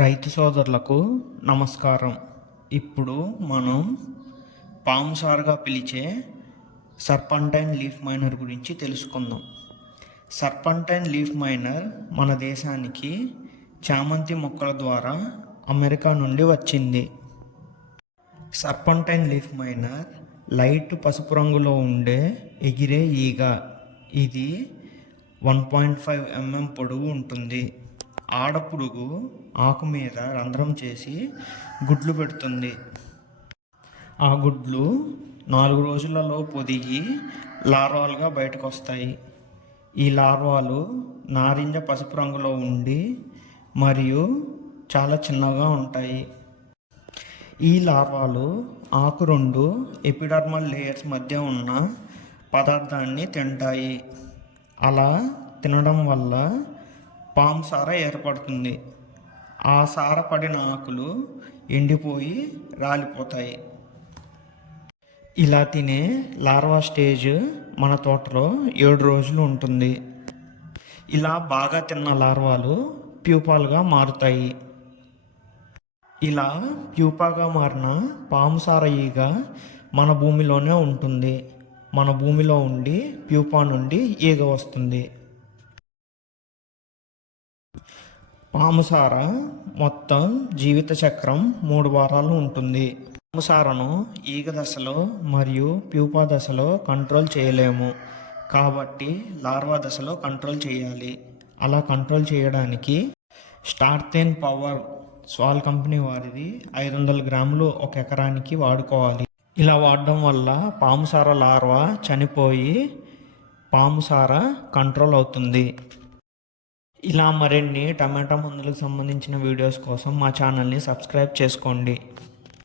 రైతు సోదరులకు నమస్కారం. ఇప్పుడు మనం పాముసారగా పిలిచే సర్పంటైన్ లీఫ్ మైనర్ గురించి తెలుసుకుందాం. సర్పంటైన్ లీఫ్ మైనర్ మన దేశానికి చామంతి మొక్కల ద్వారా అమెరికా నుండి వచ్చింది. సర్పంటైన్ లీఫ్ మైనర్ లైట్ పసుపు రంగులో ఉండే ఎగిరే ఈగ. ఇది 1.5 mm పొడవు ఉంటుంది. ఆడపురుగు ఆకు మీద రంధ్రం చేసి గుడ్లు పెడుతుంది. ఆ గుడ్లు 4 రోజులలో పొదిగి లార్వాలుగా బయటకు వస్తాయి. ఈ లార్వాలు నారింజ పసుపు రంగులో ఉండి మరియు చాలా చిన్నగా ఉంటాయి. ఈ లార్వాలు ఆకు 2 ఎపిడర్మల్ లేయర్స్ మధ్య ఉన్న పదార్థాన్ని తింటాయి. అలా తినడం వల్ల పాముసార ఏర్పడుతుంది. ఆ సార పడిన ఆకులు ఎండిపోయి రాలిపోతాయి. ఇలా తినే లార్వా స్టేజ్ మన తోటలో 7 రోజులు ఉంటుంది. ఇలా బాగా తిన్న లార్వాలు ప్యూపాలుగా మారుతాయి. ఇలా ప్యూపాగా మారిన పాముసార ఈగ మన భూమిలోనే ఉంటుంది. మన భూమిలో ఉండి ప్యూపా నుండి ఈగ వస్తుంది. పాముసార మొత్తం జీవిత చక్రం 3 వారాలు ఉంటుంది. పాముసారను ఈగ దశలో మరియు ప్యూపా దశలో కంట్రోల్ చేయలేము, కాబట్టి లార్వా దశలో కంట్రోల్ చేయాలి. అలా కంట్రోల్ చేయడానికి స్టార్థెన్ పవర్ స్వాల్ కంపెనీ వారిది 500 గ్రాములు 1 ఎకరానికి వాడుకోవాలి. ఇలా వాడడం వల్ల పాముసార లార్వా చనిపోయి పాముసార కంట్రోల్ అవుతుంది. ఇలా మరిన్ని టమాటా మందులకు సంబంధించిన వీడియోస్ కోసం మా ఛానల్ని సబ్స్క్రైబ్ చేసుకోండి.